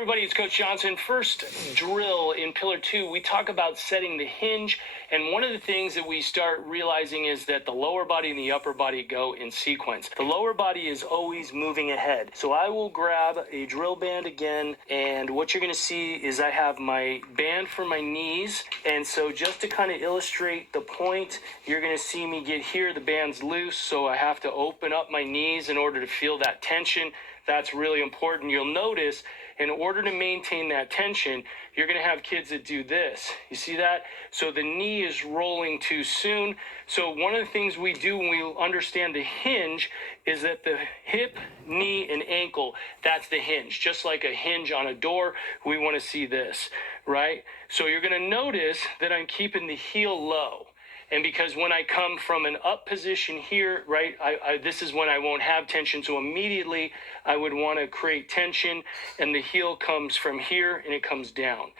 everybody, it's Coach Johnson. First drill in Pillar 2, we talk about setting the hinge, and one of the things that we start realizing is that the lower body and the upper body go in sequence. The lower body is always moving ahead. So I will grab a drill band again, and what you're going to see is I have my band for my knees, and so just to kind of illustrate the point, you're going to see me get here, the band's loose, so I have to open up my knees in order to feel that tension. That's really important. You'll notice in order to maintain that tension, you're going to have kids that do this. You see that? So the knee is rolling too soon. So one of the things we do when we understand the hinge is that the hip, knee, and ankle, that's the hinge. Just like a hinge on a door, we want to see this, right? So you're going to notice that I'm keeping the heel low. And because when I come from an up position here, right, this is when I won't have tension. So immediately I would want to create tension, and the heel comes from here and it comes down.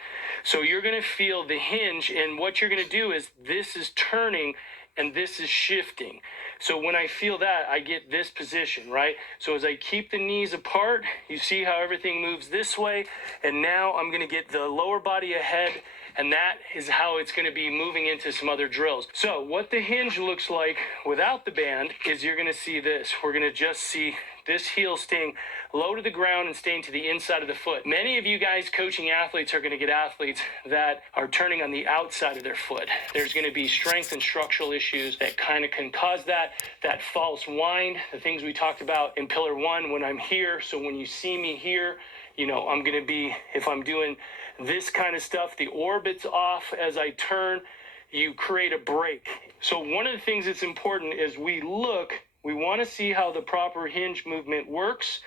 So you're going to feel the hinge, and what you're going to do is this is turning and this is shifting. So when I feel that, I get this position, right? So as I keep the knees apart, you see how everything moves this way, and now I'm going to get the lower body ahead, and that is how it's going to be moving into some other drills. So what the hinge looks like without the band is you're going to see this. We're going to just see this heel staying low to the ground and staying to the inside of the foot. Many of you guys coaching athletes are going to get athletes that are turning on the outside of their foot. There's going to be strength and structural issues that kind of can cause that false wind, the things we talked about in Pillar 1 when I'm here. So when you see me here, you know, I'm going to be, if I'm doing this kind of stuff, the orbit's off as I turn, you create a break. So one of the things that's important is we want to see how the proper hinge movement works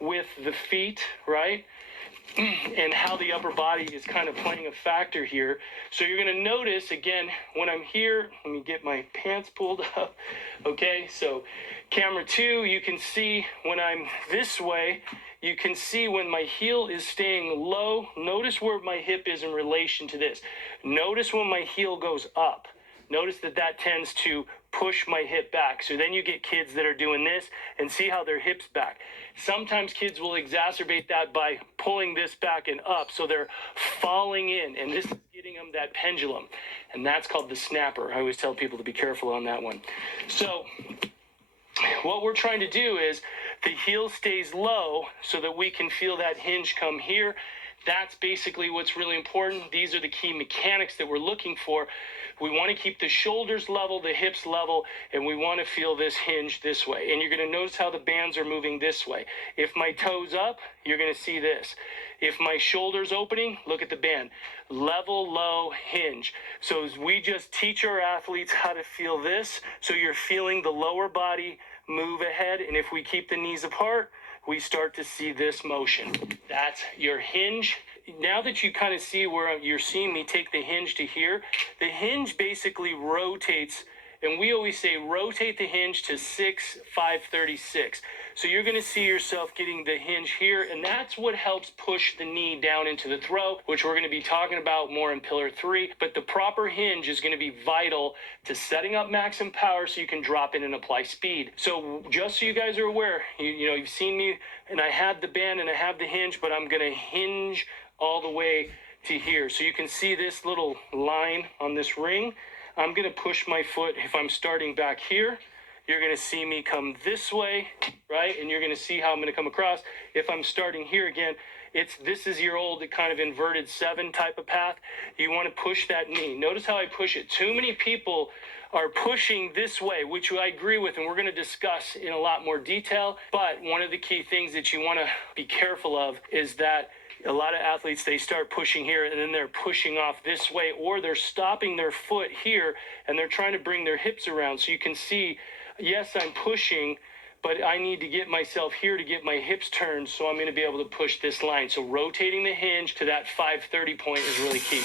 with the feet, right? And how the upper body is kind of playing a factor here. So you're going to notice, again, when I'm here, let me get my pants pulled up. Okay, so camera 2, you can see when I'm this way, you can see when my heel is staying low. Notice where my hip is in relation to this. Notice when my heel goes up. Notice that tends to push my hip back. So then you get kids that are doing this, and see how their hip's back. Sometimes kids will exacerbate that by pulling this back and up, so they're falling in, and this is getting them that pendulum, and that's called the snapper. I always tell people to be careful on that one. So what we're trying to do is the heel stays low so that we can feel that hinge come here. That's basically what's really important. These are the key mechanics that we're looking for. We want to keep the shoulders level, the hips level, and we want to feel this hinge this way. And you're going to notice how the bands are moving this way. If my toe's up, you're going to see this. If my shoulder's opening, look at the band. Level, low, hinge. So as we just teach our athletes how to feel this, so you're feeling the lower body move ahead, and if we keep the knees apart, we start to see this motion. That's your hinge. Now that you kind of see where you're seeing me take the hinge to here, the hinge basically rotates, and we always say rotate the hinge to 6-5-36. So you're going to see yourself getting the hinge here, and that's what helps push the knee down into the throw, which we're going to be talking about more in Pillar 3. But the proper hinge is going to be vital to setting up maximum power so you can drop in and apply speed. So just so you guys are aware, you've seen me, and I had the band and I have the hinge, but I'm going to hinge all the way to here. So you can see this little line on this ring. I'm going to push my foot. If I'm starting back here, you're going to see me come this way, right? And you're going to see how I'm going to come across. If I'm starting here again, this is your old kind of inverted 7 type of path. You want to push that knee. Notice how I push it. Too many people are pushing this way, which I agree with, and we're going to discuss in a lot more detail. But one of the key things that you want to be careful of is that a lot of athletes, they start pushing here and then they're pushing off this way, or they're stopping their foot here and they're trying to bring their hips around. So you can see, yes, I'm pushing, but I need to get myself here to get my hips turned, so I'm going to be able to push this line. So rotating the hinge to that 530 point is really key.